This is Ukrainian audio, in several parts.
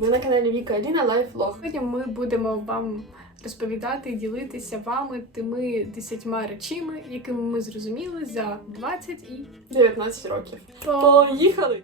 Ви на каналі Віка Аліна Лайфлог. Сьогодні ми будемо вам розповідати ділитися вами тими десятьма речами, якими ми зрозуміли за 20 і 19 років. Поїхали!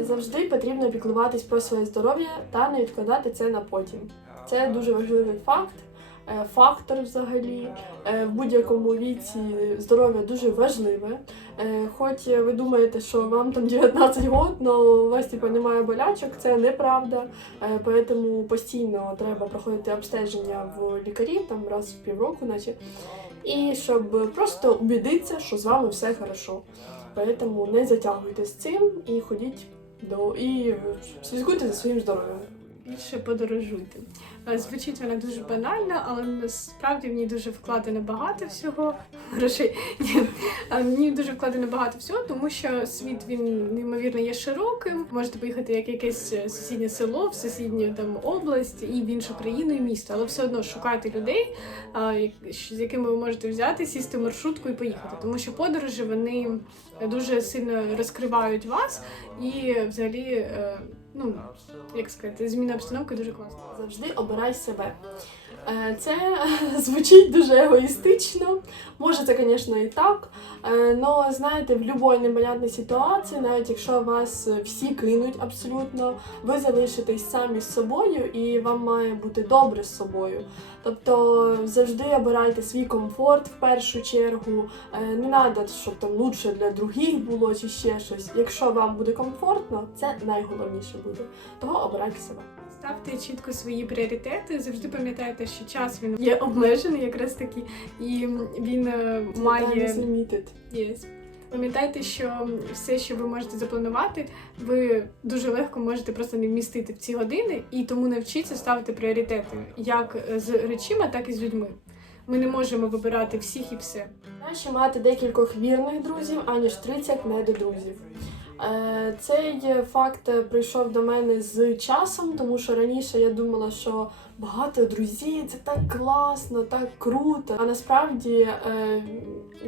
Завжди потрібно піклуватись про своє здоров'я та не відкладати це на потім. Це дуже важливий факт. Е, Фактор взагалі Е, в будь-якому віці здоров'я дуже важливе. Е, Хоч ви думаєте, що вам там 19 років, але у вас типу, немає болячок, це неправда. Тому постійно треба проходити обстеження в лікарів там раз в півроку, наче. І щоб просто убідитися, що з вами все хорошо. Поэтому не затягуйте з цим і ходіть до і слідкуйте за своїм здоров'ям. Більше подорожуйте. Е, Звучить вона дуже банально, але насправді в ній дуже вкладено багато всього. Грошей. Ні. В дуже вкладено багато всього, тому що світ він неймовірно є широким. Можете поїхати як якесь е, сусіднє село, в сусідню там область і в іншу країну і місто, але все одно шукайте людей, з якими ви можете взяти, сісти в маршрутку і поїхати. Тому що подорожі вони дуже сильно розкривають вас і взагалі. Ну, як сказати, зміна обстановки дуже класна. Завжди обирай себе. Е, Це звучить дуже егоїстично. Може, це, звісно, і так. Але знаєте, в будь-якій непонятній ситуації, навіть якщо вас всі кинуть абсолютно, ви залишитесь самі з собою, і вам має бути добре з собою. Тобто завжди обирайте свій комфорт в першу чергу. Е, Не треба, щоб там лучше для других було чи ще щось. Якщо вам буде комфортно, це найголовніше буде. Того обирайте себе. Ставте чітко свої пріоритети. Завжди пам'ятайте, що час він є обмежений, якраз таки, і він е, має. Yes. Пам'ятайте, що все, що ви можете запланувати, ви дуже легко можете просто не вмістити в ці години, і тому навчіться ставити пріоритети як з речима, так і з людьми. Ми не можемо вибирати всіх і все. Краще мати декількох вірних друзів, аніж 30 недодрузів. Е, Цей факт прийшов до мене з часом, тому що раніше я думала, що багато друзів це так класно, так круто. А насправді, е,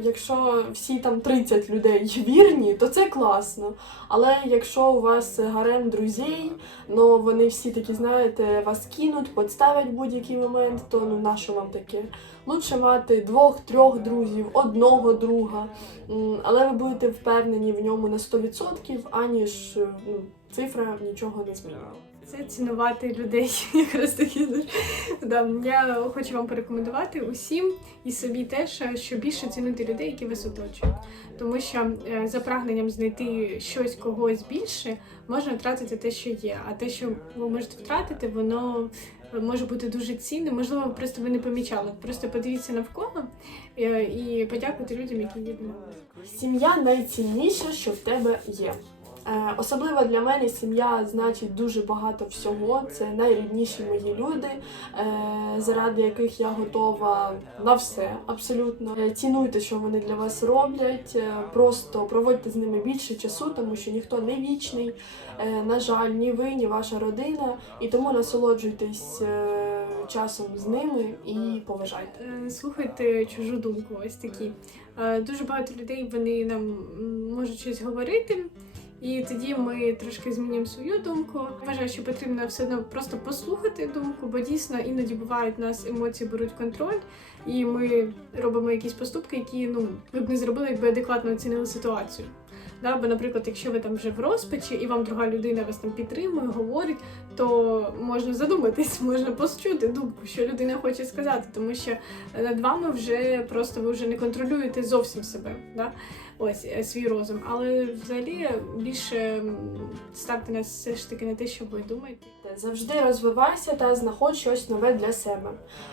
якщо всі там 30 людей вірні, то це класно. Але якщо у вас гарем друзей, ну вони всі такі, знаєте, вас кинуть, подставять будь-який момент, то ну нащо вам таке? Лучше мати двох-трьох друзів, одного друга, але ви будете впевнені в ньому на 100%, аніж ну, цифра нічого не змінює. Це цінувати людей. Якраз таки да. я хочу вам порекомендувати усім і собі теж, що більше цінуйте людей, які вас оточують. Тому що е, за прагненням знайти щось когось більше можна втратити те, що є. А те, що ви можете втратити, воно може бути дуже цінним. Можливо, просто ви не помічали. Просто подивіться навколо е, і подякуйте людям, які є. Сім'я найцінніше, що в тебе є. Е, особливо для мене сім'я значить дуже багато всього. Це найрідніші мої люди, е, заради яких я готова на все абсолютно. Е, цінуйте, що вони для вас роблять. просто проводьте з ними більше часу, тому що ніхто не вічний. На жаль, ні ви, ні ваша родина. І тому насолоджуйтесь часом з ними і поважайте. Слухайте чужу думку, ось такі. Дуже багато людей вони нам можуть щось говорити, і тоді ми трошки змінюємо свою думку. Вважаю, що потрібно все одно просто послухати думку, бо дійсно іноді бувають у нас емоції беруть контроль, і ми робимо якісь поступки, які ну ви б не зробили, якби адекватно оцінили ситуацію. Да, бо, наприклад, якщо ви там вже в розпачі і вам друга людина вас там підтримує, говорить, то можна задуматись, можна почути думку, що людина хоче сказати, тому що над вами вже просто ви вже не контролюєте зовсім себе, да? ось е, свій розум. Але взагалі більше ставте нас все ж таки на те, що ви думаєте. Завжди розвивайся та знаходь щось нове для себе.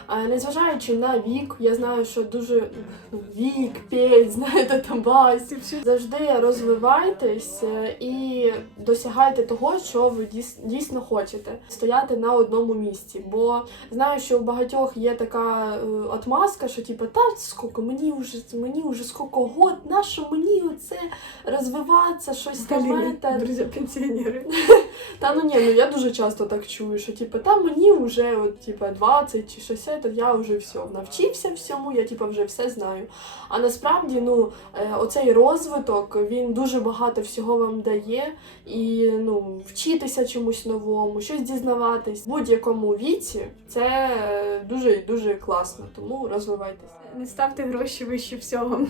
А, Незважаючи на вік, я знаю, що дуже вік, п'ять, знаєте, там бась. Завжди розвивайтесь е, і досягайте того, що ви дійс- дійсно хочете. Стояти на одному місці. Бо знаю, що у багатьох є така е, отмазка, що типу, та скільки мені вже мені вже скільки год, на що мені оце розвиватися, щось там. Друзі, пенсіонери. Та ну ні, ну я дуже часто так чую, що типу, там мені вже от, типу, 20 чи щось, це, я вже все навчився всьому, я типу, вже все знаю. А насправді, ну, е, оцей розвиток він дуже багато всього вам дає, і ну, вчитися чомусь новому, щось дізнаватись в будь-якому віці це е, дуже і дуже класно. Тому розвивайтеся. Не ставте гроші вище всього.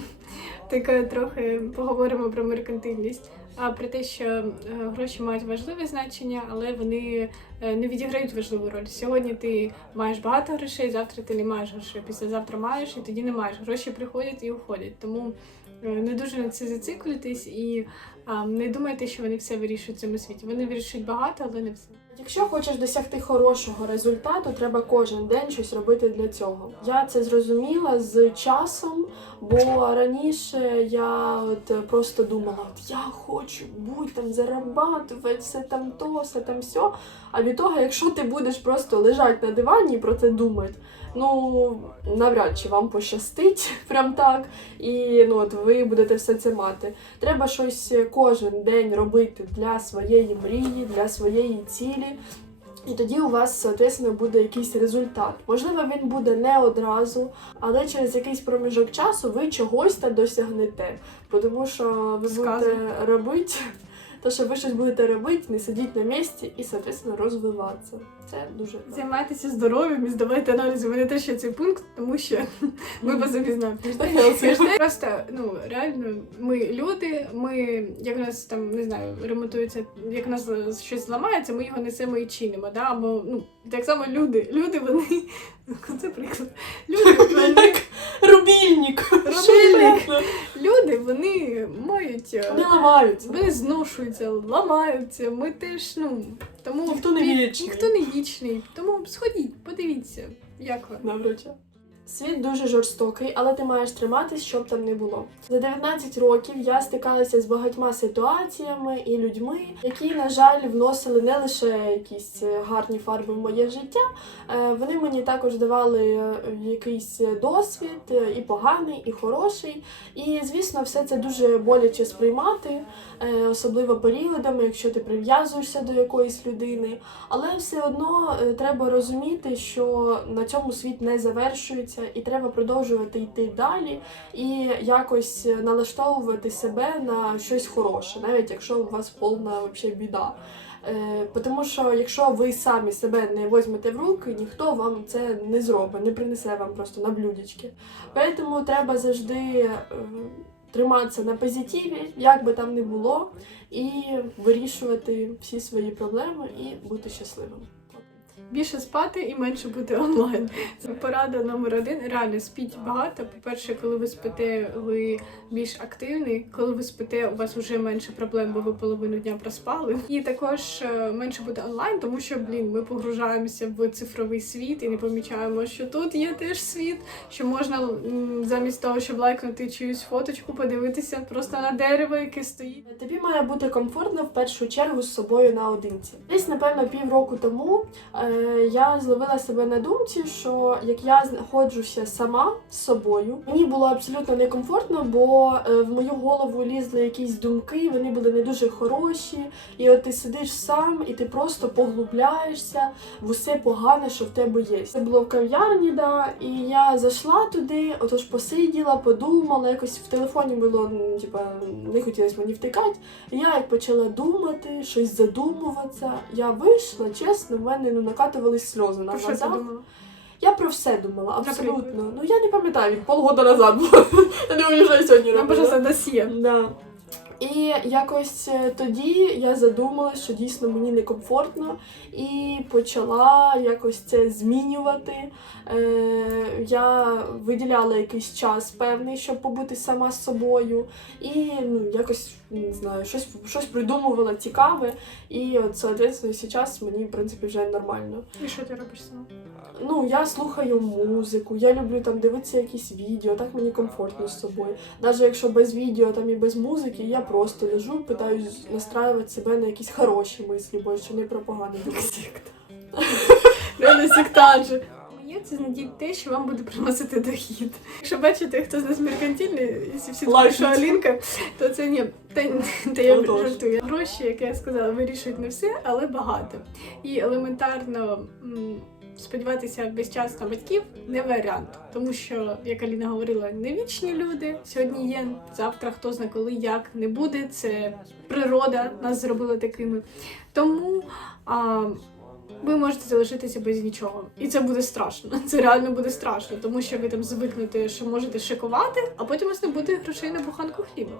Е, трохи поговоримо про меркантильність. А про те, що е, гроші мають важливе значення, але вони е, не відіграють важливу роль. Сьогодні ти маєш багато грошей, завтра ти не маєш грошей, післязавтра маєш і тоді не маєш. Гроші приходять і уходять. Тому не дуже на це зациклюйтесь і не думайте, що вони все вирішують в цьому світі. Вони вирішують багато, але не все. Якщо хочеш досягти хорошого результату, треба кожен день щось робити для цього. Я це зрозуміла з часом, бо раніше я от просто думала, от я хочу бути там зарабатувати, все там то, все там все. А від того, якщо ти будеш просто лежати на дивані і про це думати, ну навряд чи вам пощастить прям так, і ну от ви будете все це мати. Треба щось кожен день робити для своєї мрії, для своєї цілі. І тоді у вас, соответственно, буде якийсь результат. Можливо, він буде не одразу, але через якийсь проміжок часу ви чогось там досягнете. Тому що ви будете робити, то що ви щось будете робити, не сидіти на місці і, соответственно, розвиватися. Це дуже. Займайтеся здоров'ям і здавайте аналізи. Мене теж є цей пункт, тому що ми вас обізнаємо. Просто ну реально, ми люди. Ми як у нас там не знаю, ремонтується, як у нас щось зламається, ми його несемо і чинимо. Да? Або ну так само люди. Люди вони це приклад. Люди вони Рубільник! Рубільник. люди вони мають. е, Вони ламаються. Вони зношуються, ламаються. Ми теж, ну тому Ніхто не вічний. Ніхто не вічний. Тому сходіть, подивіться, як ви. Навруча. Світ дуже жорстокий, але ти маєш триматись, щоб там не було. За 19 років я стикалася з багатьма ситуаціями і людьми, які, на жаль, вносили не лише якісь е, гарні фарби в моє життя, е, вони мені також давали е, якийсь досвід, і поганий, і хороший. І, звісно, все це дуже боляче сприймати, особливо періодами, якщо ти прив'язуєшся до якоїсь людини. Але все одно треба розуміти, що на цьому світ не завершується, і треба продовжувати йти далі і якось налаштовувати себе на щось хороше, навіть якщо у вас повна вообще біда. Е, тому що якщо ви самі себе не візьмете в руки, ніхто вам це не зробить, не принесе вам просто на блюдечки. Тому треба завжди е, триматися на позитиві, як би там не було, і вирішувати всі свої проблеми і бути щасливим. Більше спати і менше бути онлайн. Це порада номер один. Реально спіть багато. По-перше, коли ви спите, ви більш активний. Коли ви спите, у вас вже менше проблем, бо ви половину дня проспали. І також е, менше бути онлайн, тому що блін, ми погружаємося в цифровий світ і не помічаємо, що тут є теж світ, що можна замість того, щоб лайкнути чиюсь фоточку, подивитися просто на дерево, яке стоїть. Тобі має бути комфортно в першу чергу з собою наодинці. Десь, напевно, півроку тому е, я зловила себе на думці, що як я знаходжуся сама з собою, мені було абсолютно некомфортно, бо е, в мою голову лізли якісь думки, вони були не дуже хороші. І от ти сидиш сам, і ти просто поглубляєшся в усе погане, що в тебе є. Це було в кав'ярні, да, і я зайшла туди, отож посиділа, подумала, якось в телефоні було типа не хотілося мені втикати. Я як почала думати, щось задумуватися. Я вийшла, чесно, в мене ну накатувались сльози на Про що ти глазах. думала? Я про все думала, абсолютно. Наприклад? Ну я не пам'ятаю, полгода назад було. Я не уїжджаю сьогодні Нам робила. боже це досьє. Да. І якось е, тоді я задумалась, що дійсно мені некомфортно, і почала якось це змінювати. Е, я виділяла якийсь час певний, щоб побути сама з собою, і ну, якось не знаю, щось, щось придумувала цікаве. І от, соответственно, зараз мені, в принципі, вже нормально. І що ти робиш сам? Ну, я слухаю музику, я люблю там дивитися якісь відео, так мені комфортно з собою. Навіть якщо без відео там і без музики, я просто лежу, питаюсь настраювати себе на якісь хороші мислі, що не про погане. Реально сектанджі. Моє це знайдіть те, що вам буде приносити дохід. Якщо бачите, хто з нас меркантильний, якщо всі думають, що Алінка, то це ні. Та, та я жартую. Гроші, як я сказала, вирішують не все, але багато. І елементарно сподіватися весь час на батьків не варіант. Тому що, як Аліна говорила, не вічні люди. Сьогодні є, завтра хто зна коли, як не буде. Це природа нас зробила такими. Тому а, ви можете залишитися без нічого. І це буде страшно. Це реально буде страшно, тому що ви там звикнете, що можете шикувати, а потім у вас не буде грошей на буханку хліба.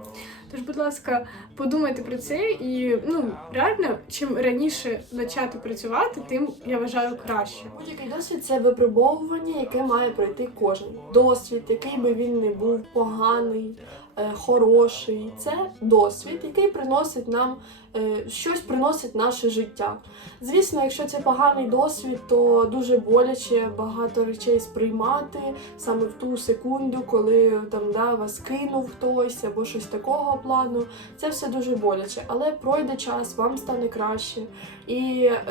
Тож, будь ласка, подумайте про це і ну реально, чим раніше почати працювати, тим я вважаю краще. Будь-який досвід це випробовування, яке має пройти кожен. Досвід, який би він не був поганий, хороший. Це досвід, який приносить нам е, щось приносить наше життя. Звісно, якщо це поганий досвід, то дуже боляче багато речей сприймати саме в ту секунду, коли там да, вас кинув хтось або щось такого плану. Це все дуже боляче, але пройде час, вам стане краще. І е,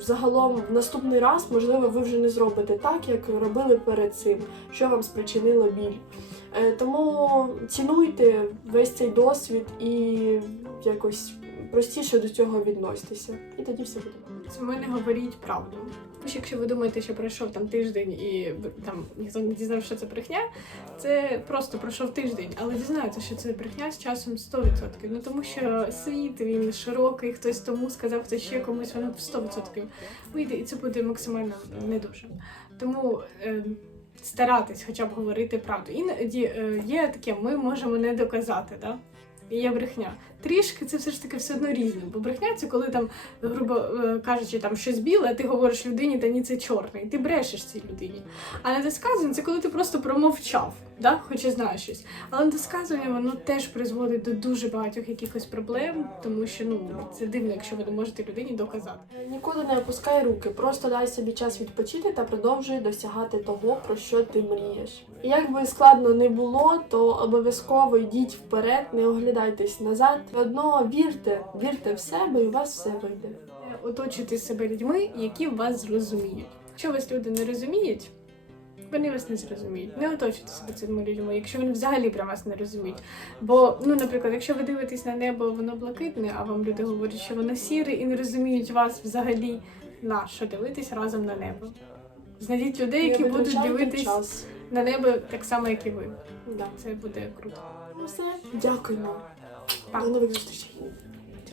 загалом в наступний раз, можливо, ви вже не зробите так, як робили перед цим, що вам спричинило біль. Е, тому цінуйте весь цей досвід і якось простіше до цього відноситеся. І тоді все буде. З мене говоріть правду. Тож, якщо ви думаєте, що пройшов там тиждень і там ніхто не дізнав, що це брехня, це просто пройшов тиждень, але дізнаються, що це брехня з часом 100%. Ну тому що світ він широкий, хтось тому сказав, хтось ще комусь воно 100% вийде, і це буде максимально не дуже. Тому. Е, Старатись хоча б говорити правду. Іноді е, є таке, ми можемо не доказати, да? Є брехня. Трішки це все ж таки все одно різне. Бо брехня це коли там, грубо е, кажучи, там щось біле, а ти говориш людині, та ні, це чорне, ти брешеш цій людині. А недосказування це коли ти просто промовчав, да? хоча знаєш щось. Але недосказування воно теж призводить до дуже багатьох якихось проблем, тому що ну це дивно, якщо ви не можете людині доказати. Нікуди не опускай руки, просто дай собі час відпочити та продовжуй досягати того, про що ти мрієш. І як складно не було, то обов'язково йдіть вперед, не оглядайтесь назад. Одно вірте, вірте в себе, і у вас все вийде. Е, Оточуйте себе людьми, які вас зрозуміють. Якщо вас люди не розуміють, вони вас не зрозуміють. Не оточуйте себе цими людьми, якщо вони взагалі про вас не розуміють. Бо, ну, наприклад, якщо ви дивитесь на небо, воно блакитне, а вам люди говорять, що воно сіре і не розуміють вас взагалі, на що дивитись разом на небо. Знайдіть людей, які будуть дивитись час. на небо так само, як і ви. Да. Це буде круто. Ну все, дякуємо. 빵으로 주세요.